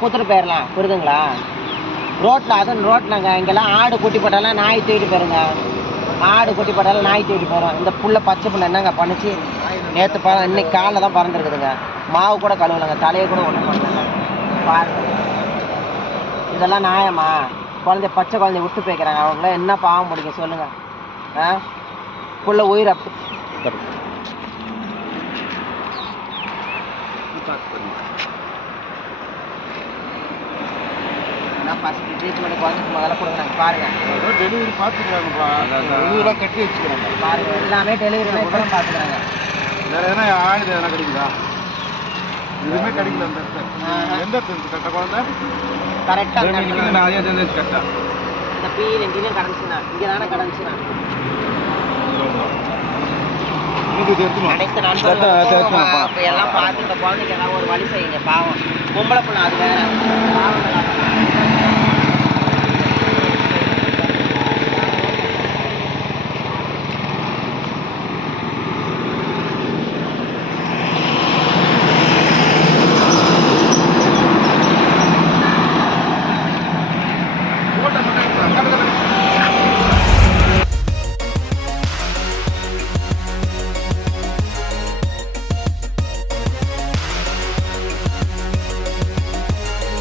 கொடுத்துட்டு போயிடலாம், புரியுதுங்களா? ரோட்டில் அதுவும் ரோட்டில்ங்க இங்கெல்லாம் ஆடு குட்டி போட்டாலும் நாய் தூக்கிட்டு போயிருங்க. ஆடு குட்டி போட்டாலும் நாய் தூக்கிட்டு போயிடும். இந்த புள்ள பச்சை புள்ள என்னங்க பண்ணிச்சு? நேற்று இன்னைக்கு காலைல தான் பறந்துருக்குதுங்க. மாவு கூட கழுவலைங்க, தலையை கூட ஒன்றும் பண்ணல. பாருங்க, இதெல்லாம் நியாயமா? பச்சை குழந்தைய விட்டு போய்க்கிறாங்க. அவங்கள என்ன பாவம் பிடிக்கும் சொல்லுங்க? புள்ள உயிர் அப்படி ஃபஸ்ட்டு ட்ரீட்மெண்ட் குழந்தைக்கு முதல்ல கொடுக்குறாங்க. பாருங்க, டெலிவரி பார்த்துக்கிறாங்கப்பா, கட்டி வச்சுக்கிறாங்க. பாருங்க, எல்லாமே டெலிவரி கூட பார்த்துக்கிறாங்க. வேற எதனா ஆயுதம் எதனா கிடைக்குதா? எதுவுமே கிடைக்கல. அந்த எந்த கட்ட குழந்தை கரெக்டாக அதே கரெக்டா இந்த பீல் எங்கேயும் கிடந்துச்சுண்ணா, இங்கே தானே கிடந்துச்சுண்ணா. அனைத்து நண்பர்களும் எல்லாம் பார்த்து இந்த குழந்தைக்கு ஏதாவது ஒரு வழி செய்யுங்க. பாவம் பொம்பளை பிள்ளை, அது வேற பாவம்.